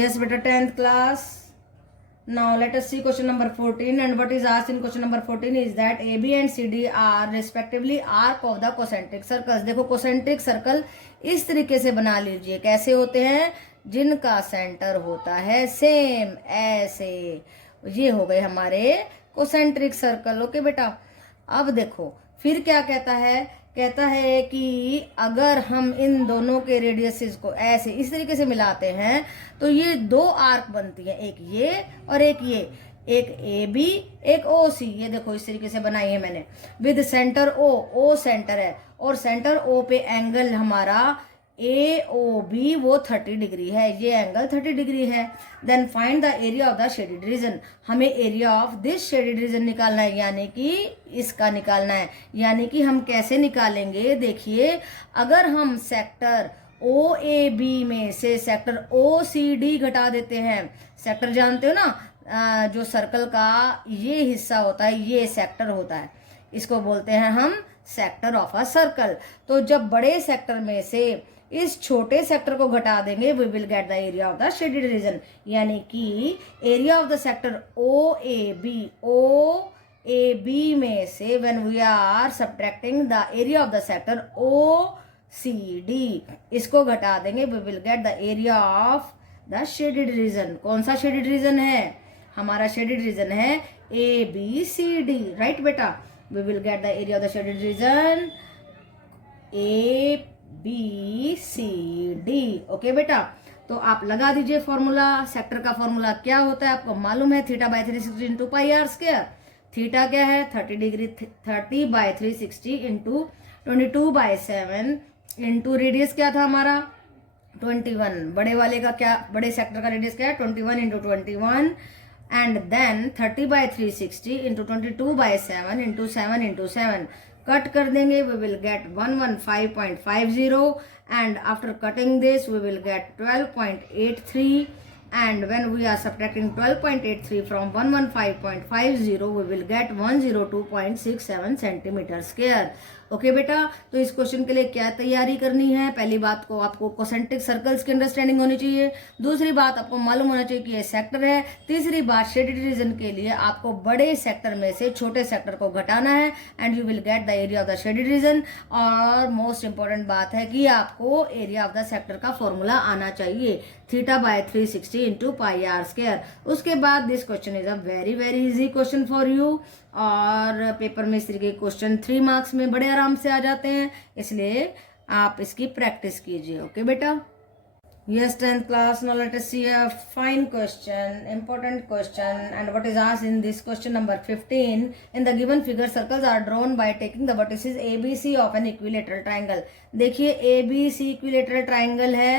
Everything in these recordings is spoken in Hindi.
Yes beta, 10th class. Now let us see question number 14, and what is asked in question number 14 is that AB and CD are respectively arc of the concentric circles. देखो concentric circle इस तरीके से बना लीजिए, कैसे होते हैं, जिनका सेंटर होता है सेम, ऐसे। ये हो गए हमारे concentric circle। ओके बेटा, अब देखो फिर क्या कहता है, कहता है कि अगर हम इन दोनों के रेडियसेस को ऐसे इस तरीके से मिलाते हैं तो ये दो आर्क बनती हैं, एक ये और एक ये, एक ए बी एक ओ सी। ये देखो इस तरीके से बनाई है मैंने, विद सेंटर ओ सेंटर है और सेंटर ओ पे एंगल हमारा ए ओ बी वो 30 डिग्री है, ये एंगल 30 डिग्री है। Then find the area of the shaded region, हमें area of this shaded region निकालना है, यानी कि इसका निकालना है। यानी कि हम कैसे निकालेंगे, देखिए अगर हम सेक्टर ओ ए बी में से सेक्टर ओ सी डी घटा देते हैं, सेक्टर जानते हो ना, जो सर्कल का ये हिस्सा होता है ये सेक्टर होता है, इसको बोलते हैं हम सेक्टर ऑफ अ सर्कल। तो जब बड़े सेक्टर में से इस छोटे सेक्टर को घटा देंगे, we will get the area of the shaded region, यानी कि area of the sector O A B में से when we are subtracting the area of the sector O C D, इसको घटा देंगे, we will get the area of the shaded region. कौन सा शेडेड रीजन है, हमारा शेडेड रीजन है A B C D, right बेटा। We will get the area of the shaded region A B C D. Okay बेटा, तो आप लगा दीजिए फॉर्मूला। सेक्टर का फॉर्मूला क्या होता है आपको मालूम है, theta by 360 into pi r square. Theta क्या है 30 degree, 30 by 360 into 22/7 into radius क्या था हमारा 21। बड़े वाले का क्या, बड़े सेक्टर का रेडियस क्या है 21 into 21 and then 30 by 360 into 22/7 into 7 into 7। Cut कर देंगे, we will get 115.50 and after cutting this we will get 12.83 and when we are subtracting 12.83 from 115.50 we will get 102.67 centimetre square. Okay बेटा, तो इस क्वेश्चन के लिए क्या तैयारी करनी है, पहली बात को आपको कॉन्सेंट्रिक सर्कल्स की अंडरस्टैंडिंग होनी चाहिए, दूसरी बात आपको मालूम होना चाहिए कि ये सेक्टर है, तीसरी बात शेडेड रीजन के लिए आपको बड़े सेक्टर में से छोटे सेक्टर को घटाना है and you will get the area of the shaded region. और मोस्ट इंपॉर्टेंट बात है कि आपको एरिया ऑफ द सेक्टर का फॉर्मूला आना चाहिए, theta by 360 into pi r square. उसके बाद this question is a very very easy question for you, और पेपर में इस तरीके के क्वेश्चन 3 मार्क्स में बड़े आराम से आ जाते हैं, इसलिए आप इसकी प्रैक्टिस कीजिए। ओके बेटा। Yes, 10th class. Now let us see a fine question, important question, and what is asked in this question number 15. In the given figure, circles are drawn by taking the vertices ABC of an equilateral triangle. देखिए ABC equilateral triangle है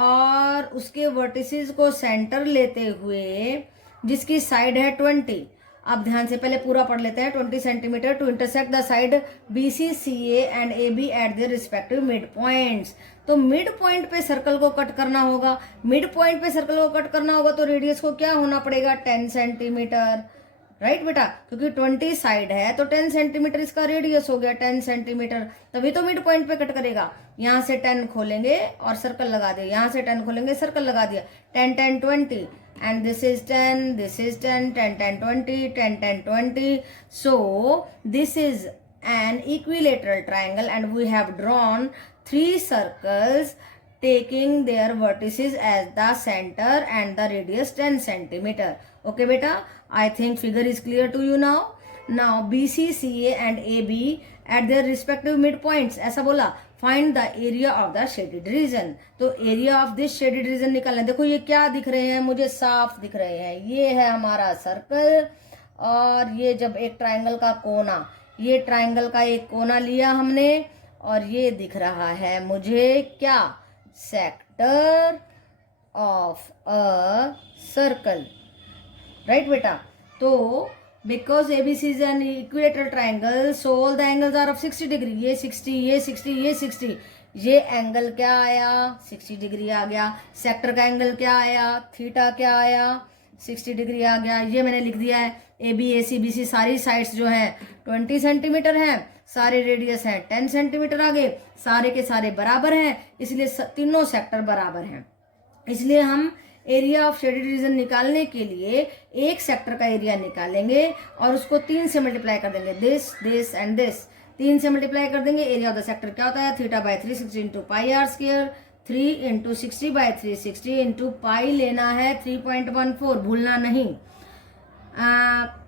और उसके वर्टिसेस को सेंटर लेते हुए जिसकी साइड है 20। आप ध्यान से पहले पूरा पढ़ लेते हैं। 20 centimetre to intersect the side BCCA and AB at their respective mid points. तो मिड पॉइंट पे सर्कल को कट करना होगा, मिड पॉइंट पे सर्कल को कट करना होगा तो रेडियस को क्या होना पड़ेगा 10 सेंटीमीटर, राइट बेटा, क्योंकि 20 साइड है तो 10 सेंटीमीटर इसका रेडियस हो गया 10 सेंटीमीटर, तभी तो मिड पॉइंट पे कट करेगा। यहाँ से 10 खोलेंगे और सर्कल लगा दिया, यहाँ से 10 खोलेंगे सर्कल लगा दिया, 10 10 20 and this is 10, this is 10, 10 10 20, 10 10 20. So this is an equilateral triangle and we have drawn 3 circles taking their vertices as the center and the radius 10 centimeter. Okay beta, I think figure is clear to you now. Now BCCA and AB at their respective midpoints, ऐसा बोला, find the area of the shaded region. तो area of this shaded region निकालना। देखो ये क्या दिख रहे हैं, मुझे साफ दिख रहे हैं, ये है हमारा सर्कल और ये जब एक ट्राइंगल का कोना, ये ट्राइंगल का एक कोना लिया हमने और ये दिख रहा है मुझे क्या, sector of a circle, right बेटा। तो because ABC is an equilateral triangle, so all the angles are of 60 degree. ये 60, ये 60, ये 60, ये एंगल क्या आया 60 डिग्री आ गया। सेक्टर का एंगल क्या आया, थीटा क्या आया 60 डिग्री आ गया। ये मैंने लिख दिया है AB AC BC सारी साइड्स जो हैं 20 सेंटीमीटर हैं, सारे रेडियस हैं 10 सेंटीमीटर आगे, सारे के सारे बराबर हैं, इसलिए तीनों सेक्टर बराबर हैं, इसलिए हम एरिया ऑफ शेडेड रीजन निकालने के लिए एक सेक्टर का एरिया निकालेंगे और उसको 3 से मल्टीप्लाई कर देंगे, दिस एंड दिस 3 से मल्टीप्लाई कर देंगे। एरिया ऑफ द सेक्टर क्या होता है, θ/360 into pi r square, 3 into 60/360 into pi लेना है 3.14, भूलना नहीं।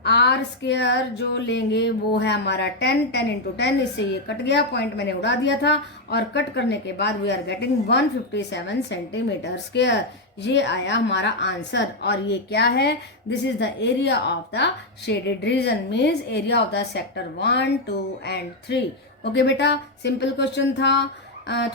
आर स्क्वायर जो लेंगे वो है हमारा 10 इंटू 10, इससे ये कट गया, पॉइंट मैंने उड़ा दिया था, और कट करने के बाद we are getting 157 centimetre square. ये आया हमारा आंसर। और ये क्या है, this is the area of the shaded region, means area of the sector 1, 2 and 3। Okay बेटा, सिंपल क्वेश्चन था।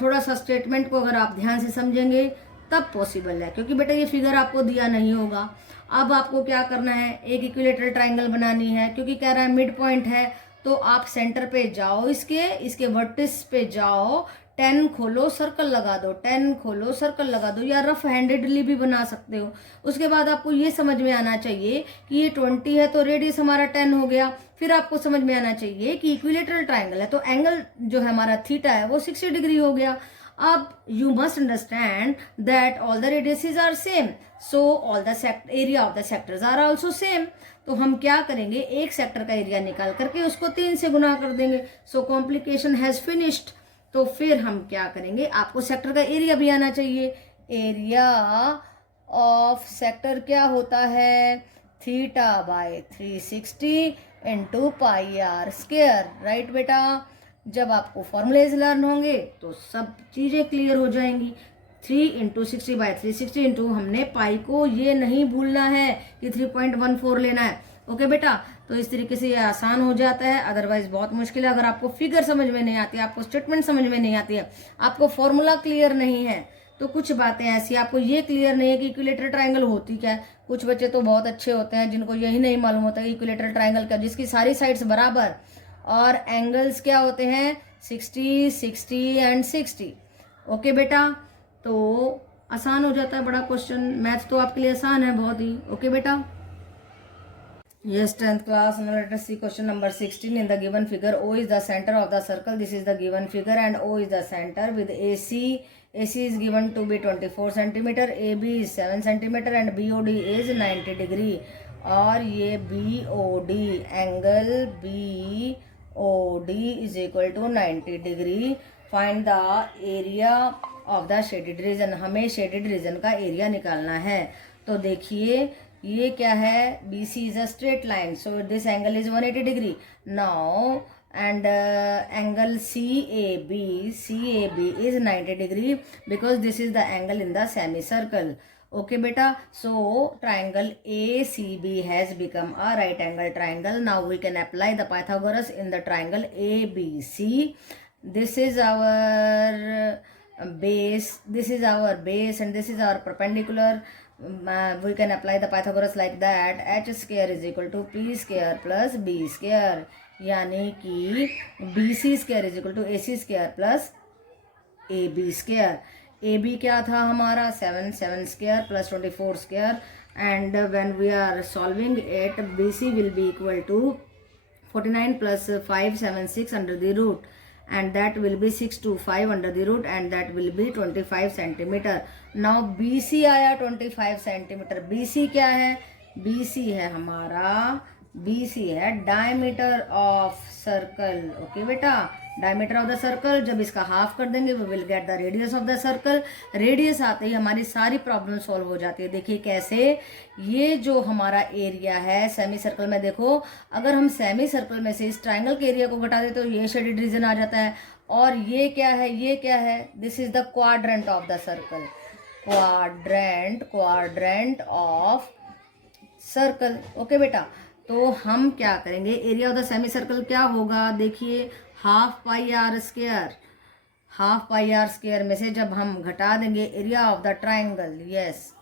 थोड़ा सा स्टेटमेंट को अगर आप ध्यान से समझेंगे तब पॉसिबल है, क्योंकि बेटा ये फिगर आपको दिया नहीं होगा। अब आपको क्या करना है, एक इक्विलेटरल ट्राइंगल बनानी है, क्योंकि कह रहा है मिड पॉइंट है, तो आप सेंटर पे जाओ, इसके वर्टिस पे जाओ, 10 खोलो सर्कल लगा दो, 10 खोलो सर्कल लगा दो, या रफ हैंडेडली भी बना सकते हो। उसके बाद आपको ये समझ में आना चाहिए कि ये 20 है तो रेडियस हमारा 10 हो गया। फिर आपको समझ में आना चाहिए कि इक्विलेटरल ट्राइंगल है तो एंगल जो है हमारा थीटा है वो 60 डिग्री हो गया। अब you must understand that all the radiuses are same, so all the area of the sectors are also same। तो हम क्या करेंगे, एक सेक्टर का एरिया निकाल करके उसको 3 से गुना कर देंगे। सो कॉम्प्लिकेशन हैज फिनिश्ड। तो फिर हम क्या करेंगे, आपको सेक्टर का एरिया भी आना चाहिए। एरिया ऑफ सेक्टर क्या होता है, θ/360 into pi r square, right बेटा। जब आपको फॉर्मूलेज लर्न होंगे तो सब चीजें क्लियर हो जाएंगी। 3 इंटू 60/360 इंटू, हमने पाई को ये नहीं भूलना है कि 3.14 लेना है। ओके बेटा, तो इस तरीके से ये आसान हो जाता है, अदरवाइज बहुत मुश्किल है। अगर आपको फिगर समझ में नहीं आती है, आपको स्टेटमेंट समझ में नहीं आती है, आपको फॉर्मूला क्लियर नहीं है, तो कुछ बातें ऐसी आपको ये क्लियर नहीं है कि इक्विलेटरल ट्राइंगल होती क्या है। कुछ बच्चे तो बहुत अच्छे होते हैं जिनको यही नहीं मालूम होता कि इक्विलेटरल ट्राइंगल क्या, जिसकी सारी साइड्स बराबर और एंगल्स क्या होते हैं 60, 60 एंड 60। ओके बेटा, तो आसान हो जाता है बड़ा क्वेश्चन। मैथ तो आपके लिए आसान है बहुत ही। ओके बेटा, yes 10th class, now let us see question number 16. In the given figure, O is the center of the circle, this is the given figure, and O is the center with AC is given to be 24 centimeter, AB is 7 centimeter and BOD is 90 degree। और ये BOD angle BOD is equal to 90 degree। Find the area of the shaded region, हमें शेडेड रीजन का एरिया निकालना है। तो देखिए ये क्या है, BC is a straight line, so this angle is 180 degree now, and angle CAB is 90 degree because this is the angle in the semicircle। Okay beta, so triangle ACB has become a right angle triangle। Now we can apply the Pythagoras in the triangle ABC। This is our base, this is our base, and this is our perpendicular। We can apply the Pythagoras like that, h square is equal to p square plus b square, यानी कि BC square is equal to AC square plus AB square। AB क्या था हमारा 7 square plus 24 square, and when we are solving it, BC will be equal to 49 plus 576 under the root, and that will be 625 under the root, and that will be 25 centimeter। now BC आया 25 centimeter। BC क्या है, BC है हमारा, BC है डायमीटर ऑफ सर्कल। ओके बेटा, डायमीटर ऑफ द सर्कल, जब इसका हाफ कर देंगे we will get the radius of the circle. Radius आते ही हमारी सारी प्रॉब्लम सॉल्व हो जाती है। देखिए कैसे, ये जो हमारा एरिया है सेमी सर्कल में, देखो अगर हम सेमी सर्कल में से इस ट्राइंगल के एरिया को घटा दे तो ये शेडेड रीजन आ जाता है। और ये क्या है, ये क्या है, this is the quadrant of the circle, quadrant of circle. Okay बेटा, तो हम क्या करेंगे, area of the semi circle क्या होगा, देखिए हाफ पाई आर स्क्वायर में से जब हम घटा देंगे area of the triangle, yes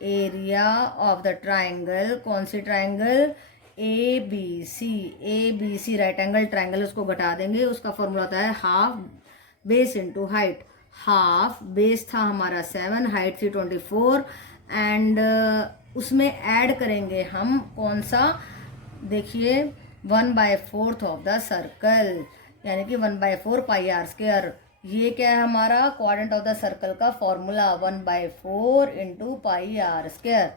area of the triangle, कौन सी triangle, ABC right angle triangle, उसको घटा देंगे, उसका फॉर्मूला होता है half base into height. Half base था हमारा 7, हाइट थी 24, एंड उसमें ऐड करेंगे हम कौन सा, देखिए 1/4 ऑफ द सर्कल, यानी कि 1/4 पाई आर स्क्वायर। ये क्या है हमारा क्वाड्रेंट ऑफ द सर्कल का formula 1/4 into pi r square.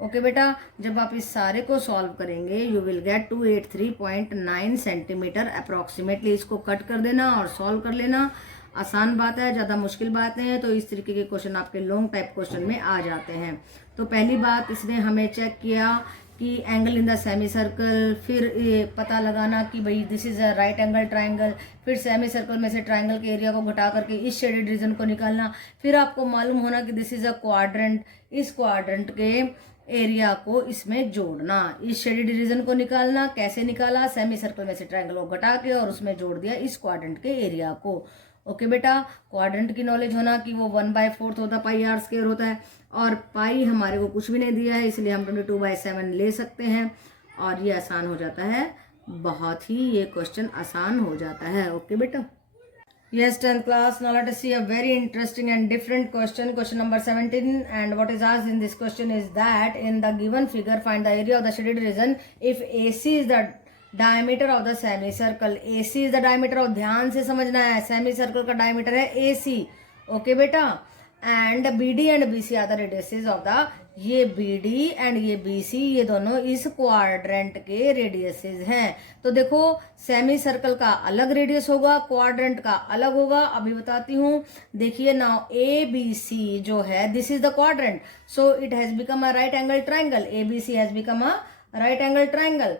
Okay बेटा, जब आप इस सारे को सॉल्व करेंगे you will get 283.9 centimetre approximately. इसको कट कर देना और सॉल्व कर लेना, आसान बात है, ज़्यादा मुश्किल बात नहीं है। तो इस तरीके के क्वेश्चन आपके लॉन्ग टाइप क्वेश्चन में आ जाते हैं। तो पहली बात इसने हमें चेक किया कि angle in the semi circle, फिर ये पता लगाना कि भाई this is a right angle triangle, फिर सेमी सर्कल में से ट्राइंगल के एरिया को घटा करके इस शेडेड रीजन को निकालना, फिर आपको मालूम होना कि दिस इज अ क्वाड्रेंट, इस क्वाड्रेंट के एरिया को इसमें जोड़ना, इस शेडेड रीजन को निकालना। कैसे निकाला? सेमी सर्कल में से ट्राइंगल को घटा के और उसमें जोड़ दिया इस क्वाड्रेंट के एरिया को। ओके बेटा, क्वाड्रेंट की नॉलेज होना कि वो 1/4 होता है, पाई आर स्क्वायर होता है, और पाई हमारे को कुछ भी नहीं दिया है इसलिए हम 22/7 ले सकते हैं और ये आसान हो जाता है, बहुत ही ये क्वेश्चन आसान हो जाता है। ओके बेटा, yes 10th class, now let us see a very interesting and different question, question number 17, and what is asked in this question is that in the given figure find the area of the shaded region if AC is the diameter of the semicircle। AC is the diameter of, ध्यान से समझना है, semicircle का diameter है AC। ओके बेटा, and BD and BC are the radiuses of the, ये BD एंड ये BC ये दोनों इस क्वाड्रेंट के रेडियसेस हैं। तो देखो सेमी सर्कल का अलग रेडियस होगा, क्वाड्रेंट का अलग होगा। अभी बताती हूँ, देखिए नाउ ABC जो है this is the quadrant, so it has become a right angle triangle, ABC has become a right angle triangle.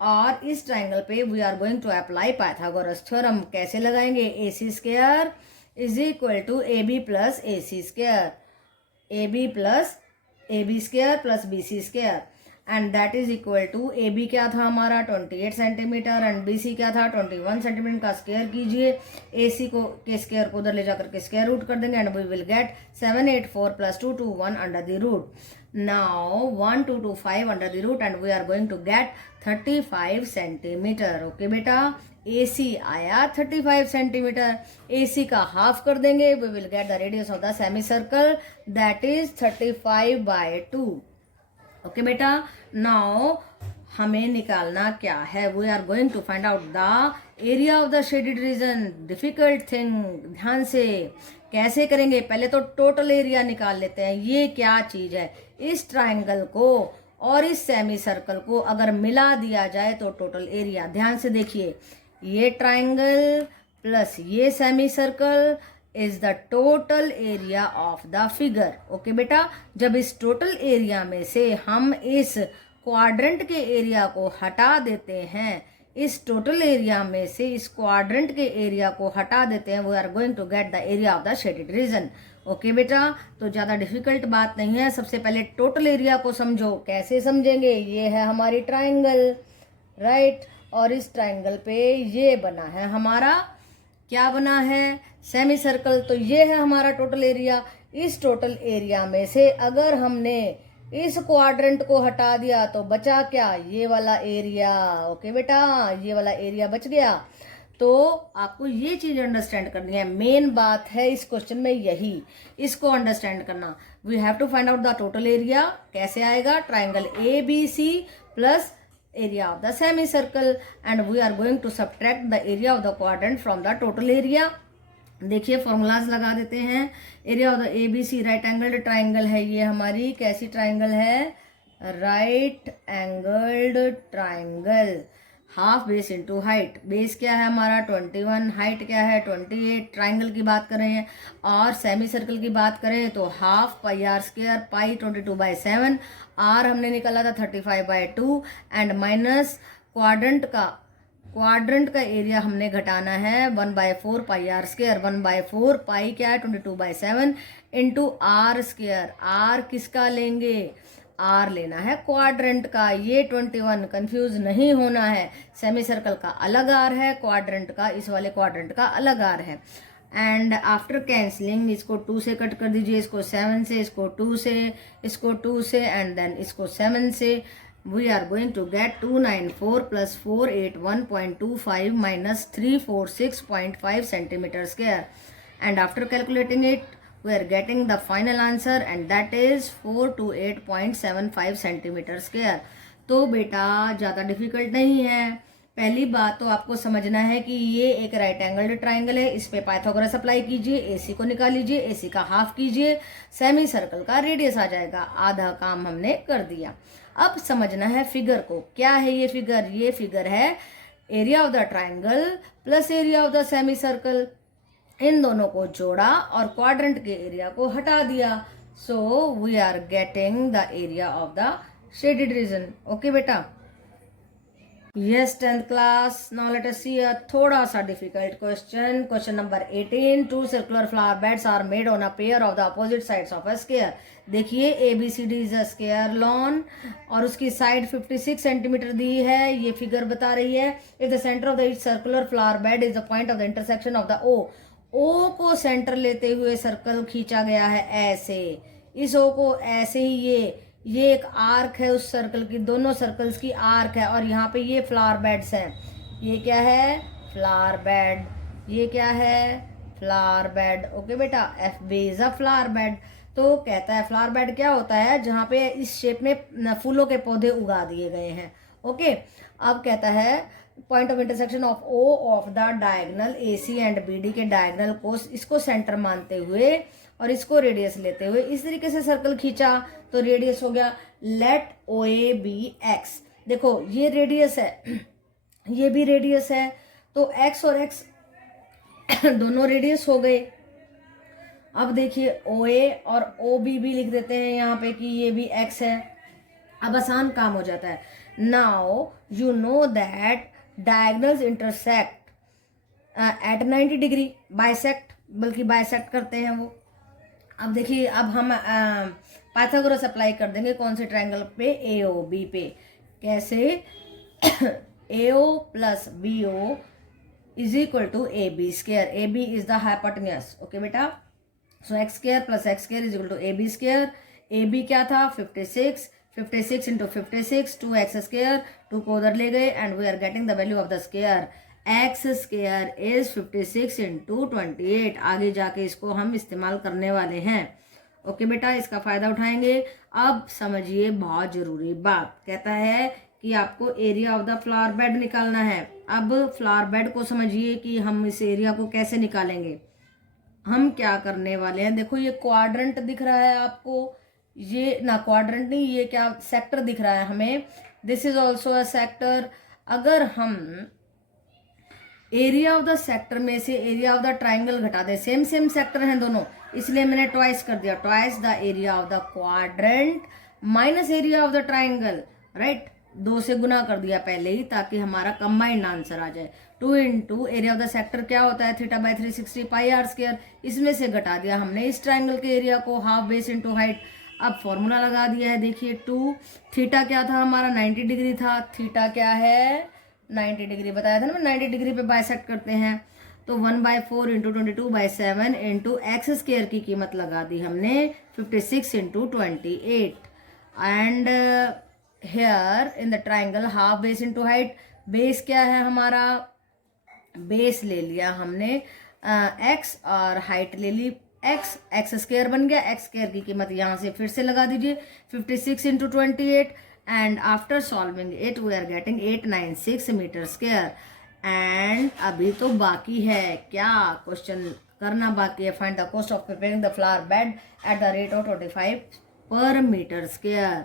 और इस ट्राइंगल पे we are going to apply Pythagoras theorem. कैसे लगाएंगे? AC square is equal to AB plus AC square, AB plus AB square plus BC square, and that is equal to AB क्या था हमारा 28 सेंटीमीटर एंड BC क्या था 21 सेंटीमीटर का स्क्वायर कीजिए। AC को के स्क्वायर को उधर ले जाकर के स्क्वायर रूट कर देंगे and we will get 784 plus 221 under the root. Now 1225 under the root and we are going to get 35 centimetre. Okay बेटा, AC आया 35 सेंटीमीटर, AC का हाफ कर देंगे, we will get the radius of the semi circle that is 35/2। Okay बेटा, नाउ हमें निकालना क्या है? We are going to find out the area of the shaded region. Difficult thing, ध्यान से कैसे करेंगे? पहले तो टोटल एरिया निकाल लेते हैं। ये क्या चीज है? इस ट्राइंगल को और इस सेमी सर्कल को अगर मिला दिया जाए तो टोटल एरिया। ध्यान से देखिए, ये ट्राइंगल प्लस ये semi circle is the total area of the figure. Okay बेटा, जब इस टोटल एरिया में से हम इस क्वाड्रेंट के एरिया को हटा देते हैं, इस टोटल एरिया में से इस क्वाड्रेंट के एरिया को हटा देते हैं, we are going to get the area of the shaded region. Okay बेटा, तो ज़्यादा डिफिकल्ट बात नहीं है। सबसे पहले टोटल एरिया को समझो। कैसे समझेंगे? ये है हमारी ट्राइंगल, राइट, और इस ट्राइंगल पे ये बना है हमारा, क्या बना है? Semi circle. तो ये है हमारा टोटल एरिया। इस टोटल एरिया में से अगर हमने इस क्वाड्रेंट को हटा दिया तो बचा क्या? ये वाला एरिया। ओके बेटा, ये वाला एरिया बच गया। तो आपको ये चीज अंडरस्टैंड करनी है, मेन बात है इस क्वेश्चन में यही, इसको अंडरस्टैंड करना। We have to find out the total area. कैसे आएगा? Triangle ABC plus area of the semi circle and we are going to subtract the area of the quadrant from the total area. देखिए फॉर्मूलाज लगा देते हैं। Area of the ABC right angled triangle है, ये हमारी कैसी ट्राइंगल है? Right angled triangle. Half base into height, base क्या है हमारा 21, हाइट क्या है 28। ट्राइंगल की बात कर रहे हैं, और सेमी सर्कल की बात करें तो half pi r square, pi 22/7, r हमने निकाला था 35/2 एंड माइनस क्वाड्रेंट का एरिया हमने घटाना है 1/4 पाई आर स्क्वायर। 1/4 पाई क्या है 22/7 इंटू आर स्क्वायर। आर किसका लेंगे? आर लेना है क्वाड्रेंट का। ये 21 कंफ्यूज नहीं होना है, सेमी सर्कल का अलग आर है, क्वाड्रेंट का, इस वाले क्वाड्रेंट का अलग आर है। एंड आफ्टर कैंसलिंग इसको 2 से कट कर दीजिए, इसको 7 से, इसको 2 से, इसको 2 से एंड देन इसको 7 से। We are going to get 294 plus 481.25 minus 346.5 centimetre square and after calculating it we are getting the final answer and that is 428.75 centimetre square. तो बेटा ज़्यादा डिफिकल्ट नहीं है, पहली बात तो आपको समझना है कि ये एक राइट एंगल्ड ट्राइंगल है, इस पे पाइथागोरस अप्लाई कीजिए, एसी को निकाल लीजिए, एसी का हाफ कीजिए, सेमी सर्कल का रेडियस आ जाएगा। आधा काम हमने कर दिया। अब समझना है फिगर को। क्या है ये फिगर? ये फिगर है area of the triangle plus area of the semi circle. इन दोनों को जोड़ा और क्वाड्रेंट के एरिया को हटा दिया। So we are getting the area of the shaded region. Okay बेटा? Yes, 10th class. Now let us see a थोड़ा सा difficult question. Question number 18. Two circular flower beds are made on a pair of the opposite sides of a square. देखिए ABCD is a square lawn और उसकी साइड 56 सेंटीमीटर दी है, ये फिगर बता रही है। If the center of the each circular flower bed is the point of the intersection of the O. O को सेंटर लेते हुए सर्कल खींचा गया है ऐसे, इस O को ऐसे ही ये एक आर्क है उस सर्कल की, दोनों सर्कल्स की आर्क है और यहाँ पे ये फ्लावर बेड्स हैं। ये क्या है? Flower bed. ये क्या है? Flower bed. ओके बेटा? F B is a flower bed. तो कहता है फ्लावर बेड क्या होता है? जहाँ पे इस शेप में फूलों के पौधे उगा दिए गए हैं। ओके, अब कहता है point of intersection of O of the diagonal A C and B D के डायगनल को, इसको सेंटर मानते हुए और इसको रेडियस लेते हुए इस तरीके से सर्कल खींचा तो रेडियस हो गया let O A B X. देखो ये रेडियस है, ये भी रेडियस है, तो एक्स और एक्स दोनों रेडियस हो गए। अब देखिए ओ ए और ओ बी भी लिख देते हैं यहाँ पे कि ये भी एक्स है। अब आसान काम हो जाता है। Now you know that diagonals intersect at 90 degree, bisect, बल्कि बाइसेक्ट करते हैं वो। अब देखिए अब हम पाइथागोरस अप्लाई कर देंगे कौन से ट्रायंगल पे? ए ओ बी पे। कैसे? A O plus B O is equal to A B square. A B is the hypotenuse. Okay बेटा? So x square plus x square is equal to A B square. A B क्या था? 56, 56 इंटू 56 2x स्क्वायर, 2 को उधर ले गए and we are getting the value of the square. X square is 56 into 28। आगे जाके इसको हम इस्तेमाल करने वाले हैं। ओके बेटा, इसका फायदा उठाएंगे। अब समझिए बहुत जरूरी बात, कहता है कि आपको area of the flower bed निकालना है। अब फ्लावर बेड को समझिए कि हम इस एरिया को कैसे निकालेंगे। हम क्या करने वाले हैं? देखो ये क्वाड्रेंट दिख रहा है आपको, ये ना क्वाड्रेंट नहीं, ये क्या सेक्टर दिख रहा है हमें। This is also a sector. अगर हम एरिया ऑफ द सेक्टर में से एरिया ऑफ द ट्राइंगल घटा दे, सेम सेम सेक्टर हैं दोनों, इसलिए मैंने ट्वाइस कर दिया। Twice the area of the quadrant minus area of the triangle, right? 2 से गुना कर दिया पहले ही ताकि हमारा कंबाइंड आंसर आ जाए। 2 into area of the sector क्या होता है? Theta by 360 pi r square. इसमें से घटा दिया हमने इस ट्राइंगल के एरिया को, हाफ बेस इंटू हाइट। अब फॉर्मूला लगा दिया है, देखिए 2 थीटा क्या था हमारा? 90 डिग्री था। थीटा क्या है? 90 डिग्री बताया था ना, 90 डिग्री पे बाइसेक्ट करते हैं। तो 1/4 इंटू 22/7 इंटू एक्स स्क्वायर की कीमत लगा दी हमने 56 into 28 and here in the triangle half base into height. Base क्या है हमारा? बेस ले लिया हमने एक्स और हाइट ले ली एक्स, एक्स स्क्वायर बन गया। एक्स स्क्वायर की कीमत यहाँ से फिर से लगा दीजिए 56 into 28 and after solving it we are getting 896 metre square. And अभी तो बाकी है क्या? क्वेश्चन करना बाकी है। Find the cost of preparing the flower bed at the rate of 25 per metre square.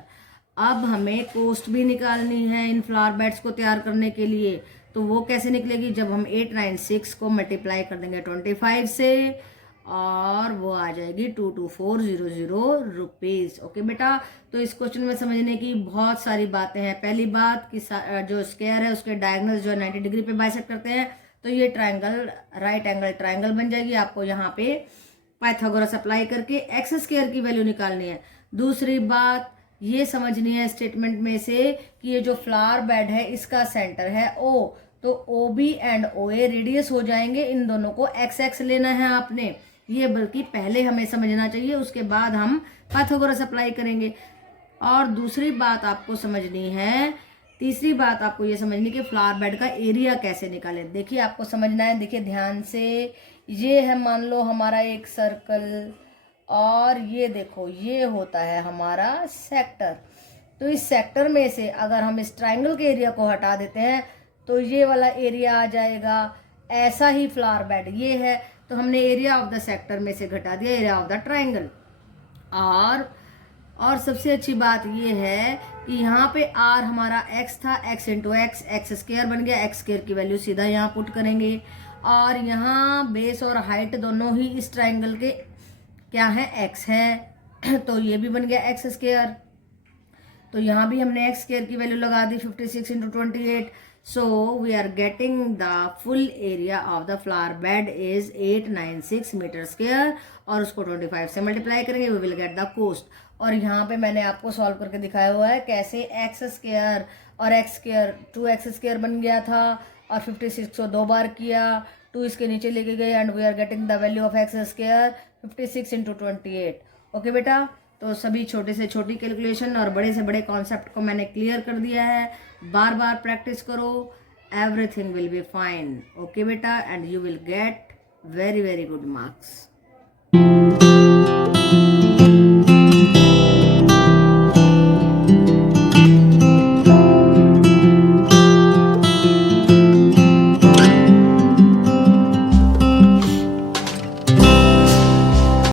अब हमें कॉस्ट भी निकालनी है इन फ्लावर बेड्स को तैयार करने के लिए। तो वो कैसे निकलेगी? जब हम 896 को मल्टीप्लाई कर देंगे 25 से और वो आ जाएगी 22400 रुपीज। ओके बेटा, तो इस क्वेश्चन में समझने की बहुत सारी बातें हैं। पहली बात कि जो स्क्वायर है उसके डायगोनल जो 90 डिग्री पे बाइसेक्ट करते हैं तो ये ट्राइंगल राइट एंगल ट्राइंगल बन जाएगी। आपको यहाँ पे पाइथागोरस अप्लाई करके एक्स स्क्वायर की वैल्यू निकालनी है। दूसरी बात ये समझनी है स्टेटमेंट में से कि ये जो फ्लावर बेड है इसका सेंटर है ओ, तो O B and O A radius हो जाएंगे। इन दोनों को एक्स एक्स लेना है आपने, ये बल्कि पहले हमें समझना चाहिए, उसके बाद हम पाइथागोरस अप्लाई करेंगे। और दूसरी बात आपको समझनी है, तीसरी बात आपको ये समझनी कि फ्लावर बेड का एरिया कैसे निकालें। देखिए आपको समझना है, देखिए ध्यान से, ये है मान लो हमारा एक सर्कल और ये देखो ये होता है हमारा सेक्टर। तो इस सेक्टर में से अगर हम इस ट्राइंगल के एरिया को हटा देते हैं तो ये वाला एरिया आ जाएगा। ऐसा ही फ्लावर बेड ये है, तो हमने एरिया ऑफ द सेक्टर में से घटा दिया एरिया ऑफ द ट्राइंगल। और सबसे अच्छी बात ये है कि यहाँ पे आर हमारा एक्स था, x into x, x square बन गया। एक्स स्क्वायर की वैल्यू सीधा यहाँ पुट करेंगे, और यहाँ बेस और हाइट दोनों ही इस ट्राइंगल के क्या है, एक्स है, तो ये भी बन गया एक्स स्क्वायर। तो यहाँ भी हमने एक्स स्क्वायर की वैल्यू लगा दी 56 into 28। So we are getting the full area of the flower bed is 896 metre square, और उसको 25 से मल्टीप्लाई करेंगे, we will get the cost. और यहाँ पे मैंने आपको सॉल्व करके दिखाया हुआ है कैसे एक्स स्क्वायर और एक्स स्क्वायर 2x स्क्वायर बन गया था, और 56 को 2 बार किया, 2 इसके नीचे लेके गए, and we are getting the value of X square 56 into 28। Okay बेटा, तो सभी छोटे से छोटी कैलकुलेशन और बड़े से बड़े कॉन्सेप्ट को मैंने क्लियर कर दिया है। बार बार प्रैक्टिस करो, everything will be fine. Okay बेटा, and you will get very very good marks.